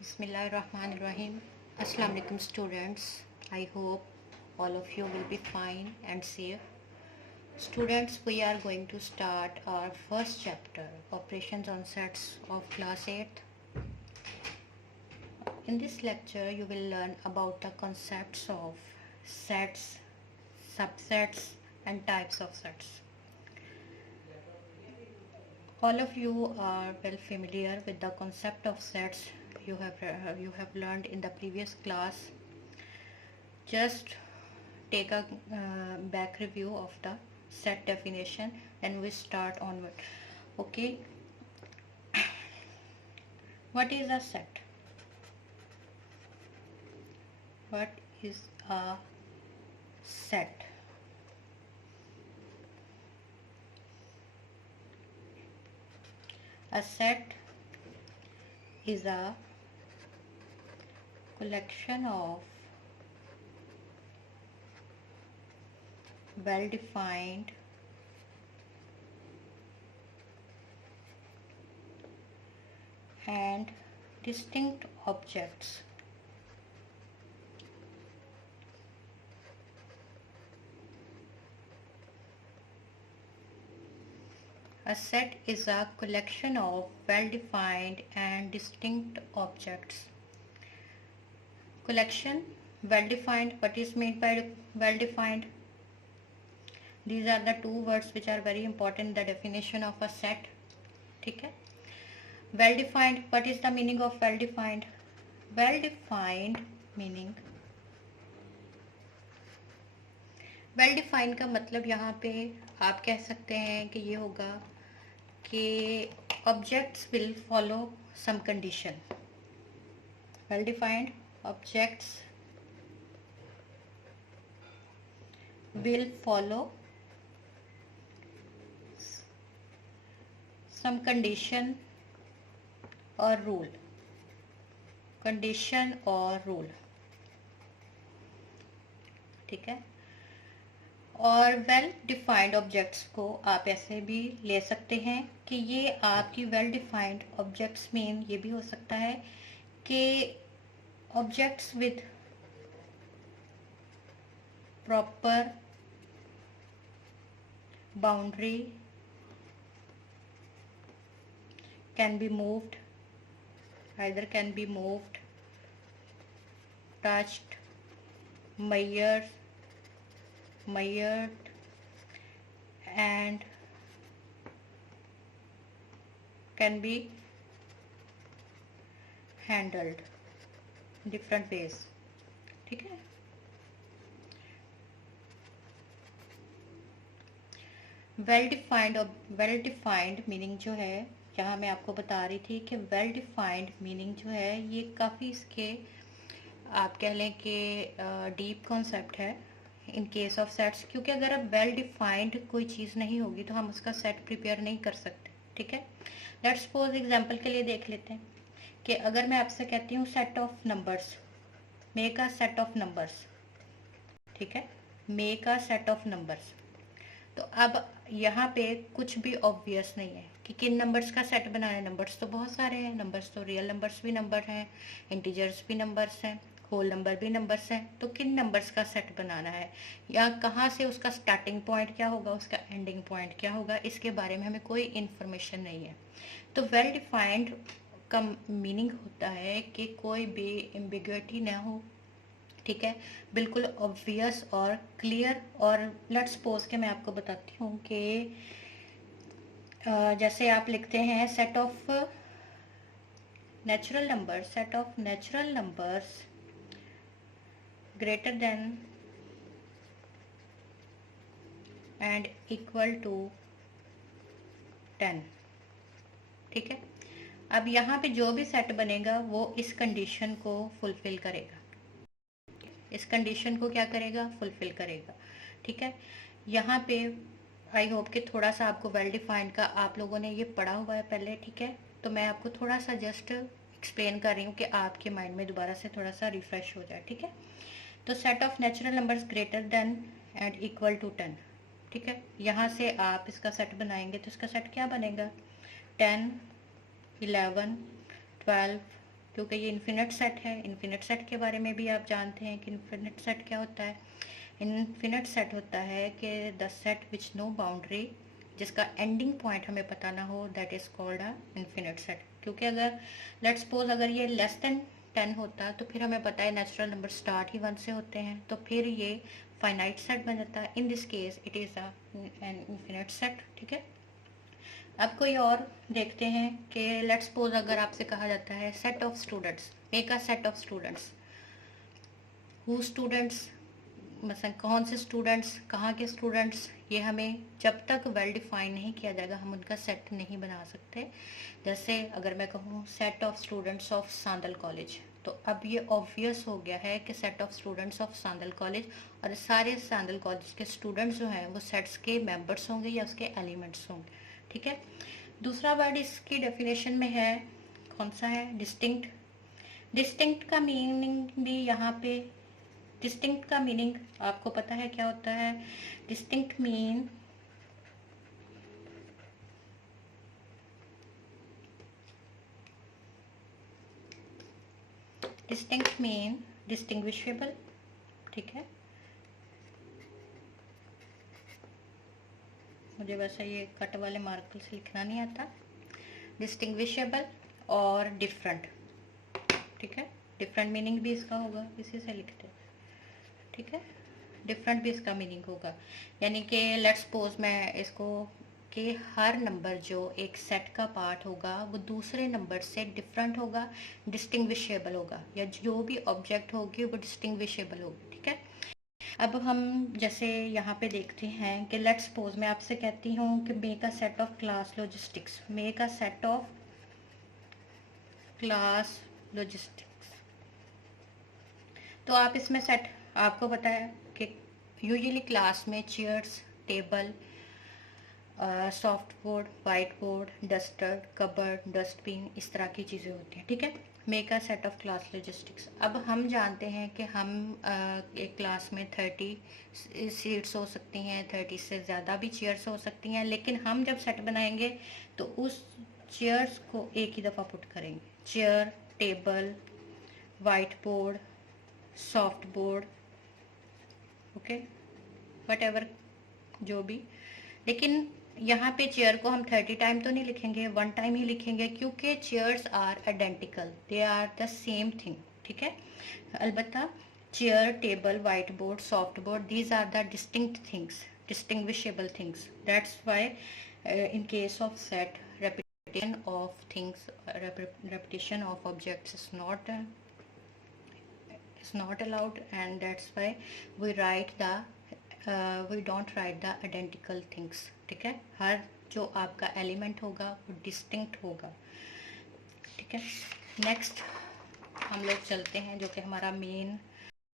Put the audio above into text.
Bismillahirrahmanirrahim. Assalamu alaikum students. I hope all of you will be fine and safe. Students, we are going to start our first chapter, Operations on Sets of Class 8. In this lecture, you will learn about the concepts of sets, subsets and types of sets. All of you are well familiar with the concept of sets. You have learned in the previous class. Just take a back review of the set definition and we start onward. Okay, what is a set? What is a set? A set is a collection of well-defined and distinct objects A set is a collection of well-defined and distinct objects. Collection, well-defined. What is meant by well-defined? These are the two words which are very important in the definition of a set. ठीक है? Well-defined. What is the meaning of well-defined? Well-defined meaning. Well-defined का मतलब यहाँ पे आप कह सकते हैं कि ये होगा कि objects will follow some condition. Well-defined objects will follow some condition or rule. Condition or rule. ठीक है? और वेल डिफाइंड ऑब्जेक्ट्स को आप ऐसे भी ले सकते हैं कि ये आपकी वेल डिफाइंड ऑब्जेक्ट्स मीन ये भी हो सकता है कि objects with proper boundary can be moved, either can be moved, touched, measured and can be handled different ways. ठीक है? वेल डिफाइंड मीनिंग जो है, यहाँ मैं आपको बता रही थी कि वेल डिफाइंड मीनिंग जो है ये काफ़ी इसके आप कह लें कि डीप कॉन्सेप्ट है इन केस ऑफ सेट्स, क्योंकि अगर अब वेल डिफाइंड कोई चीज़ नहीं होगी तो हम उसका सेट प्रिपेयर नहीं कर सकते. ठीक है? लेट्स सपोज एग्जांपल के लिए देख लेते हैं कि अगर मैं आपसे कहती हूँ set of numbers, make a set of numbers. ठीक है? Make a set of numbers. तो अब यहाँ पे कुछ भी ऑब्वियस नहीं है कि किन नंबर्स का सेट बनाना है. नंबर्स तो बहुत सारे हैं. नंबर्स तो रियल नंबर्स भी नंबर हैं, इंटीजर्स भी नंबर्स हैं, होल नंबर भी नंबर्स हैं. तो किन नंबर्स का सेट बनाना है या कहाँ से उसका स्टार्टिंग पॉइंट क्या होगा, उसका एंडिंग पॉइंट क्या होगा, इसके बारे में हमें कोई इन्फॉर्मेशन नहीं है. तो वेल डिफाइंड का मीनिंग होता है कि कोई भी एम्बिग्युइटी ना हो. ठीक है? बिल्कुल ऑब्वियस और क्लियर. और लेट्स सपोज के मैं आपको बताती हूँ कि जैसे आप लिखते हैं set of natural numbers greater than and equal to 10. ठीक है? अब यहाँ पे जो भी सेट बनेगा वो इस कंडीशन को फुलफिल करेगा. इस कंडीशन को क्या करेगा? फुलफिल करेगा. ठीक है? यहाँ पे आई होप कि थोड़ा सा आपको वेल डिफाइंड का आप लोगों ने ये पढ़ा हुआ है पहले. ठीक है? तो मैं आपको थोड़ा सा जस्ट एक्सप्लेन कर रही हूँ कि आपके माइंड में दोबारा से थोड़ा सा रिफ्रेश हो जाए. ठीक है? तो set of natural numbers greater than and equal to 10. ठीक है? यहाँ से आप इसका सेट बनाएंगे तो इसका सेट क्या बनेगा? 10, 11, 12, क्योंकि ये इन्फिनिट सेट है। इन्फिनिट सेट के बारे में भी आप जानते हैं कि इन्फिनिट सेट क्या होता है। इन्फिनिट सेट होता है कि the set which no boundary, जिसका एंडिंग पॉइंट हमें पता ना हो, that is called a infinite set. क्योंकि अगर लेट्स सपोज अगर ये लेस देन 10 होता तो फिर हमें पता है नेचुरल नंबर स्टार्ट ही 1 से होते हैं, तो फिर ये फाइनाइट सेट बन जाता है। In this case it is an infinite set. ठीक है, अब कोई और देखते हैं कि लेट्स सपोज अगर आपसे कहा जाता है set of students, make a set of students. Who students, मतलब कौन से स्टूडेंट्स, कहाँ के स्टूडेंट्स, ये हमें जब तक वेल डिफाइन नहीं किया जाएगा हम उनका सेट नहीं बना सकते। जैसे अगर मैं कहूँ set of students of Sandal college, तो अब ये ऑब्वियस हो गया है कि set of students of Sandal college और सारे सांदल कॉलेज के स्टूडेंट्स जो हैं वो सेट्स के मेंबर्स होंगे या उसके एलिमेंट्स होंगे। ठीक है, दूसरा वर्ड इसकी डेफिनेशन में है, कौन सा है, डिस्टिंक्ट। डिस्टिंक्ट का मीनिंग भी यहाँ पे, डिस्टिंक्ट का मीनिंग आपको पता है क्या होता है। Distinct mean distinguishable. ठीक है, मुझे वैसे ये कट वाले मार्कर से लिखना नहीं आता। डिस्टिंग्विशेबल और डिफरेंट। ठीक है, डिफरेंट मीनिंग भी इसका होगा, इसी से लिखते हैं। ठीक है, डिफरेंट भी इसका मीनिंग होगा, यानी कि लेट्स सपोज मैं इसको कि हर नंबर जो एक सेट का पार्ट होगा वो दूसरे नंबर से डिफरेंट होगा, डिस्टिंग्विशेबल होगा, या जो भी ऑब्जेक्ट होगी वो डिस्टिंग्विशेबल होगी। ठीक है, अब हम जैसे यहाँ पे देखते हैं कि लेट्स सपोज मैं आपसे कहती हूँ कि make a set of class logistics, make a set of class logistics. तो आप इसमें सेट, आपको पता है कि यूजुअली क्लास में chairs, table, soft board, white board, duster, cupboard, dustbin, इस तरह की चीज़ें होती हैं। ठीक है, make a set of class logistics. अब हम जानते हैं कि हम एक क्लास में 30 सीट्स हो सकती हैं, 30 से ज़्यादा भी चेयर्स हो सकती हैं, लेकिन हम जब सेट बनाएंगे तो उस चेयर्स को एक ही दफ़ा पुट करेंगे। Chair, table, white board, soft board, okay, what ever, जो भी। लेकिन यहाँ पे चेयर को हम 30 टाइम तो नहीं लिखेंगे, 1 टाइम ही लिखेंगे, क्योंकि chairs are identical, they are the same thing. ठीक है, अलबत्ता chair, table, white board, soft board, these are the distinct things, distinguishable things. That's why in case of set, repetition of things, repetition of objects is not allowed, and that's why we write the we don't write the identical things। ठीक है, हर जो आपका element होगा वो distinct होगा। ठीक है, next हम लोग चलते हैं जो कि हमारा मेन